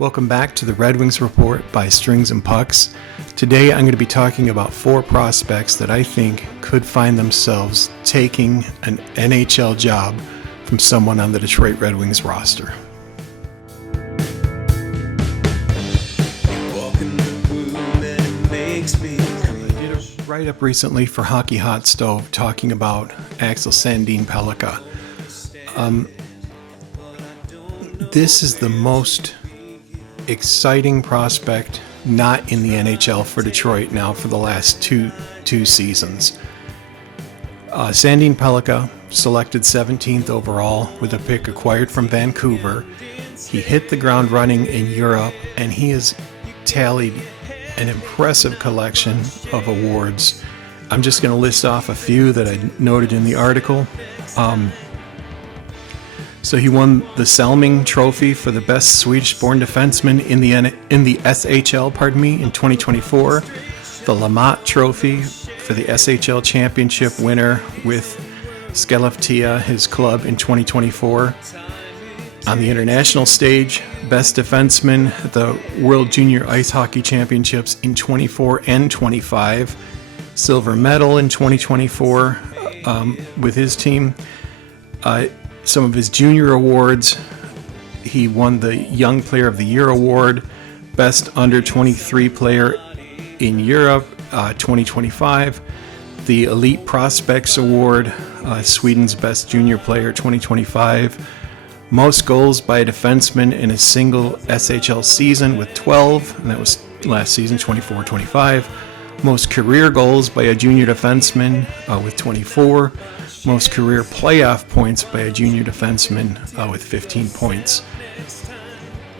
Welcome back to the Redwings Report by Strings and Pucks. Today I'm going to be talking about 4 prospects that I think could find themselves taking an NHL job from someone on the Detroit Red Wings roster. I did a write-up recently for Hockey Hot Stove talking about Axel Sandin-Pellikka. This is the most exciting prospect not in the NHL for Detroit now for the last two seasons. Sandin-Pellikka selected 17th overall with a pick acquired from Vancouver. He hit the ground running in Europe, and he has tallied an impressive collection of awards. I'm just going to list off a few that I noted in the article. So he won the Selming Trophy for the best Swedish-born defenseman in the SHL, in 2024. The Lamotte Trophy for the SHL championship winner with Skellefteå, his club, in 2024. On the international stage, best defenseman at the World Junior Ice Hockey Championships in 24 and 25. Silver medal in 2024 with his team. Some of his junior awards: he won the Young Player of the Year award, Best Under 23 Player in Europe 2025, the Elite Prospects Award, Sweden's Best Junior Player 2025, most goals by a defenseman in a single SHL season with 12, and that was last season, 24-25, most career goals by a junior defenseman with 24, most career playoff points by a junior defenseman with 15 points.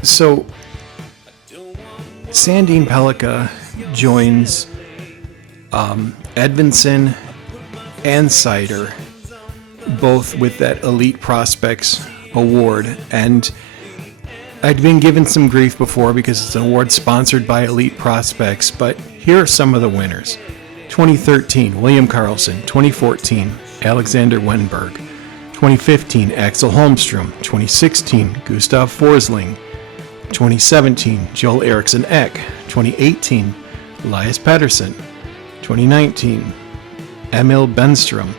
So Sandin-Pellikka joins Edvinsson and Seider, both with that Elite Prospects Award. And I'd been given some grief before because it's an award sponsored by Elite Prospects, but here are some of the winners. 2013, William Karlsson. 2014, Alexander Wenberg. 2015, Axel Holmstrom. 2016, Gustav Forsling. 2017, Joel Eriksson Ek. 2018, Elias Pettersson. 2019, Emil Benstrom.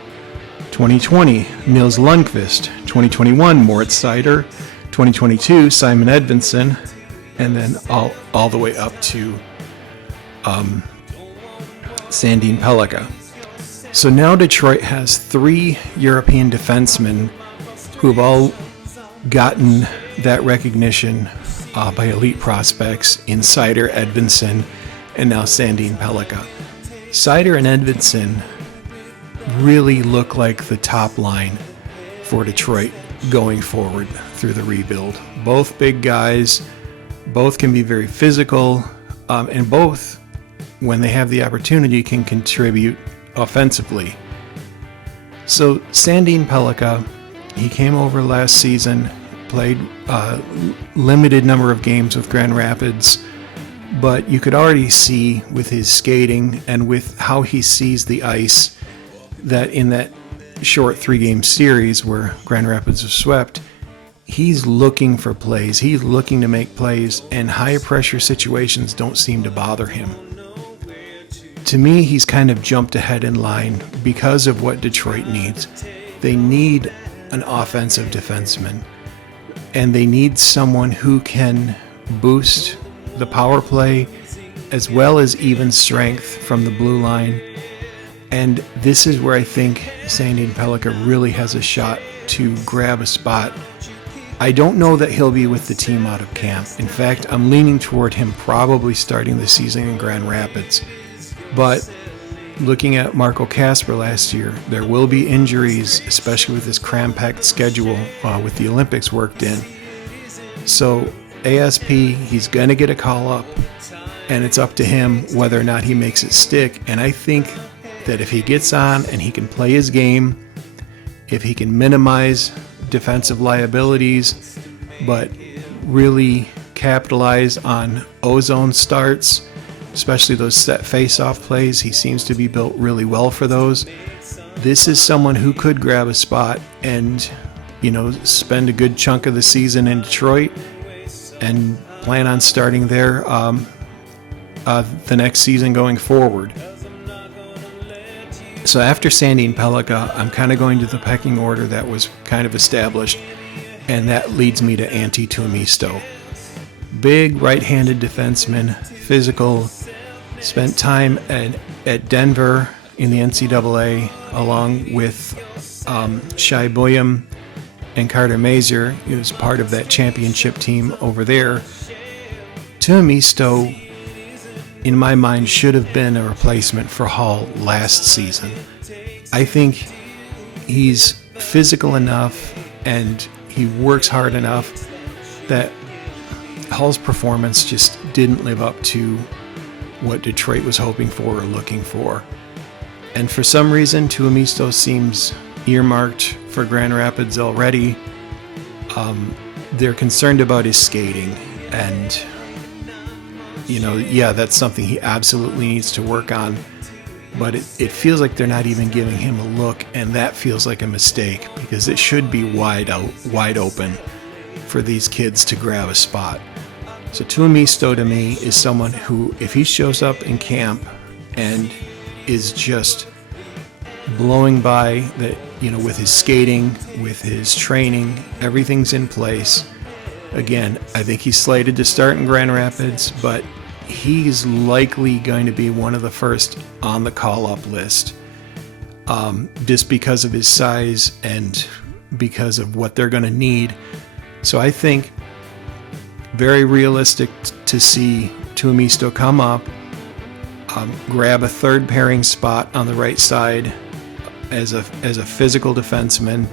2020, Nils Lundqvist. 2021, Moritz Seider. 2022, Simon Edvinsson. And then all the way up to Sandin-Pellikka. So now Detroit has 3 European defensemen who have all gotten that recognition by Elite Prospects in Seider, Edvinsson, and now Sandin-Pellikka. Seider and Edvinsson really look like the top line for Detroit going forward through the rebuild. Both big guys, both can be very physical, and both, when they have the opportunity, can contribute offensively. So Sandin-Pellikka, he came over last season, played a limited number of games with Grand Rapids, but you could already see with his skating and with how he sees the ice that in that short 3-game series where Grand Rapids was swept, he's looking for plays. He's looking to make plays, and high pressure situations don't seem to bother him. To me, he's kind of jumped ahead in line because of what Detroit needs. They need an offensive defenseman, and they need someone who can boost the power play as well as even strength from the blue line. And this is where I think Sandin-Pellikka really has a shot to grab a spot. I don't know that he'll be with the team out of camp. In fact, I'm leaning toward him probably starting the season in Grand Rapids. But looking at Marco Kasper last year, there will be injuries, especially with his cram-packed schedule with the Olympics worked in. So ASP, he's going to get a call up, and it's up to him whether or not he makes it stick. And I think that if he gets on and he can play his game, if he can minimize defensive liabilities, but really capitalize on ozone starts, especially those set face-off plays. He seems to be built really well for those. This is someone who could grab a spot and, spend a good chunk of the season in Detroit and plan on starting there the next season going forward. So after Sandin-Pellikka, I'm kind of going to the pecking order that was kind of established, and that leads me to Antti Tuomisto. Big right-handed defenseman, physical, spent time at Denver in the NCAA along with Shai Buium and Carter Mazur. He was part of that championship team over there. Tuomisto, in my mind, should have been a replacement for Hall last season. I think he's physical enough and he works hard enough that Hall's performance just didn't live up to what Detroit was hoping for or looking for. And for some reason, Tuomisto seems earmarked for Grand Rapids already. They're concerned about his skating, and that's something he absolutely needs to work on, but it feels like they're not even giving him a look, and that feels like a mistake because it should be wide open for these kids to grab a spot. So Tuomisto to me is someone who, if he shows up in camp and is just blowing by that, with his skating, with his training, everything's in place. Again, I think he's slated to start in Grand Rapids, but he's likely going to be one of the first on the call-up list, just because of his size and because of what they're going to need. So I think very realistic to see Tuomisto come up, grab a third pairing spot on the right side as a physical defenseman,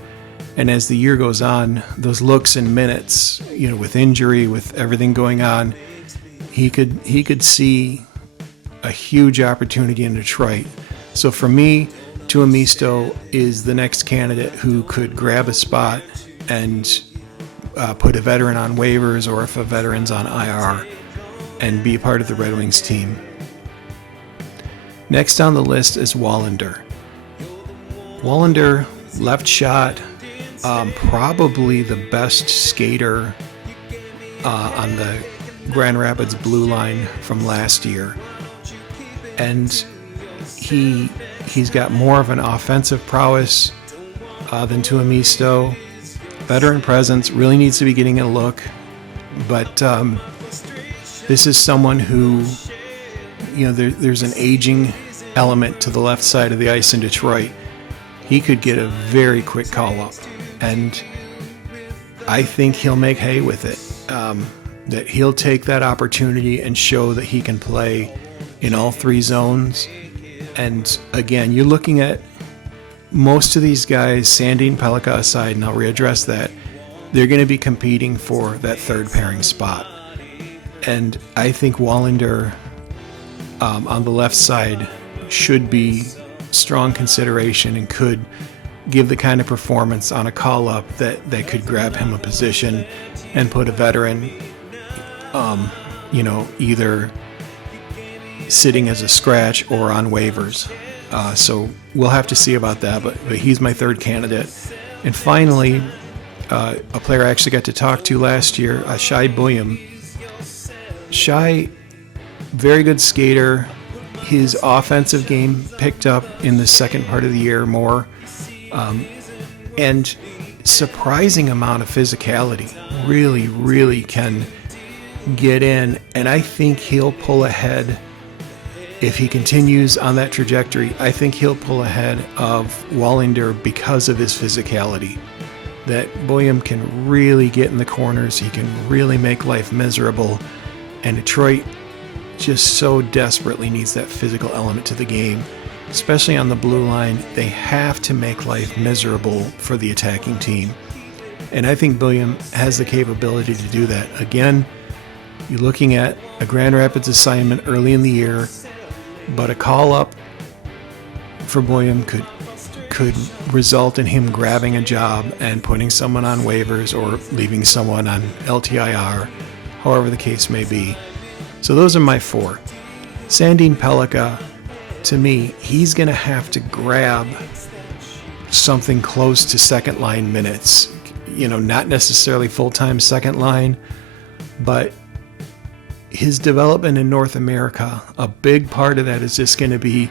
and as the year goes on, those looks and minutes, with injury, with everything going on, he could see a huge opportunity in Detroit. So for me, Tuomisto is the next candidate who could grab a spot and put a veteran on waivers, or if a veteran's on IR, and be part of the Red Wings team. Next on the list is Wallinder. Wallinder, left shot, probably the best skater on the Grand Rapids blue line from last year. And he's got more of an offensive prowess than Tuomisto. Veteran presence, really needs to be getting a look. But this is someone who, there's an aging element to the left side of the ice in Detroit. He could get a very quick call-up, and I think he'll make hay with it. That he'll take that opportunity and show that he can play in all three zones. And again, you're looking at most of these guys, Sandin-Pellikka aside, and I'll readdress that, they're going to be competing for that third pairing spot. And I think Wallinder on the left side should be strong consideration and could give the kind of performance on a call-up that could grab him a position and put a veteran, either sitting as a scratch or on waivers. So we'll have to see about that, but he's my third candidate. And finally, a player I actually got to talk to last year, Shai Buium. Shai, very good skater. His offensive game picked up in the second part of the year more, and surprising amount of physicality. Really, really can get in, and I think he'll pull ahead. If he continues on that trajectory, I think he'll pull ahead of Wallinder because of his physicality. That Buium can really get in the corners, he can really make life miserable, and Detroit just so desperately needs that physical element to the game, especially on the blue line. They have to make life miserable for the attacking team, and I think Buium has the capability to do that. Again, you're looking at a Grand Rapids assignment early in the year, but a call-up for Buium could result in him grabbing a job and putting someone on waivers or leaving someone on LTIR, however the case may be. So those are my four. Sandin-Pellikka, to me, he's going to have to grab something close to second line minutes. Not necessarily full-time second line, but his development in North America, a big part of that is just going to be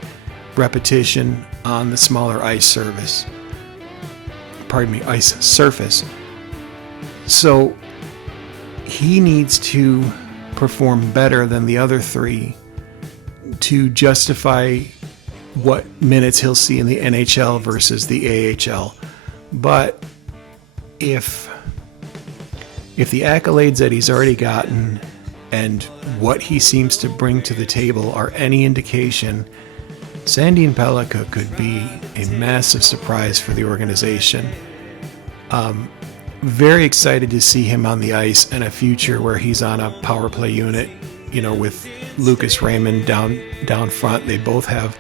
repetition on the smaller ice surface. So he needs to perform better than the other three to justify what minutes he'll see in the NHL versus the AHL. But if the accolades that he's already gotten and what he seems to bring to the table are any indication, Sandin-Pellikka could be a massive surprise for the organization. Very excited to see him on the ice in a future where he's on a power play unit, with Lucas Raymond down front. They both have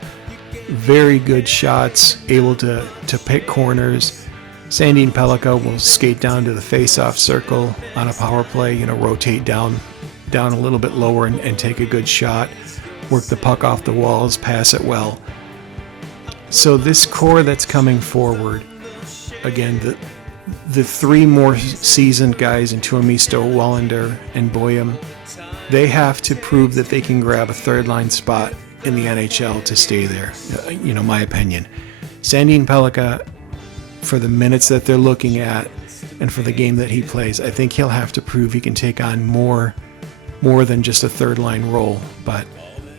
very good shots, able to pick corners. Sandin-Pellikka will skate down to the face-off circle on a power play, rotate down a little bit lower and take a good shot, work the puck off the walls, pass it well. So this core that's coming forward, again, the three more seasoned guys in Tuomisto, Wallinder, and Buium, they have to prove that they can grab a third-line spot in the NHL to stay there, my opinion. Sandin-Pellikka, for the minutes that they're looking at and for the game that he plays, I think he'll have to prove he can take on more than just a third-line role. But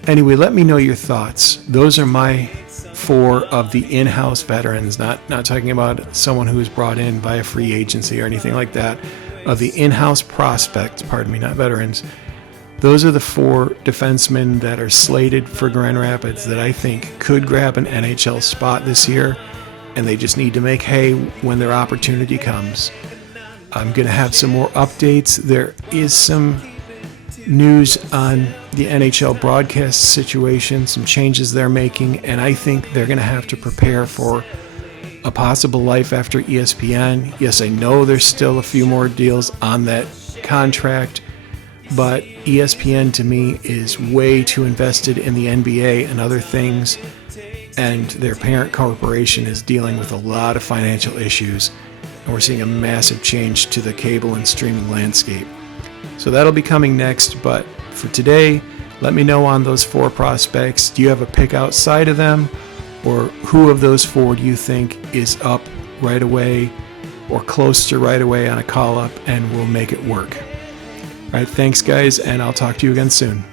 anyway, let me know your thoughts. Those are my 4 of the in-house veterans, not talking about someone who was brought in via free agency or anything like that, of the in-house prospects, not veterans. Those are the 4 defensemen that are slated for Grand Rapids that I think could grab an NHL spot this year, and they just need to make hay when their opportunity comes. I'm going to have some more updates. There is some news on the NHL broadcast situation, some changes they're making, and I think they're going to have to prepare for a possible life after ESPN. Yes, I know there's still a few more deals on that contract, but ESPN to me is way too invested in the NBA and other things, and their parent corporation is dealing with a lot of financial issues, and we're seeing a massive change to the cable and streaming landscape. So that'll be coming next, but for today, let me know on those 4 prospects. Do you have a pick outside of them, or who of those 4 do you think is up right away or close to right away on a call-up and will make it work? All right, thanks guys, and I'll talk to you again soon.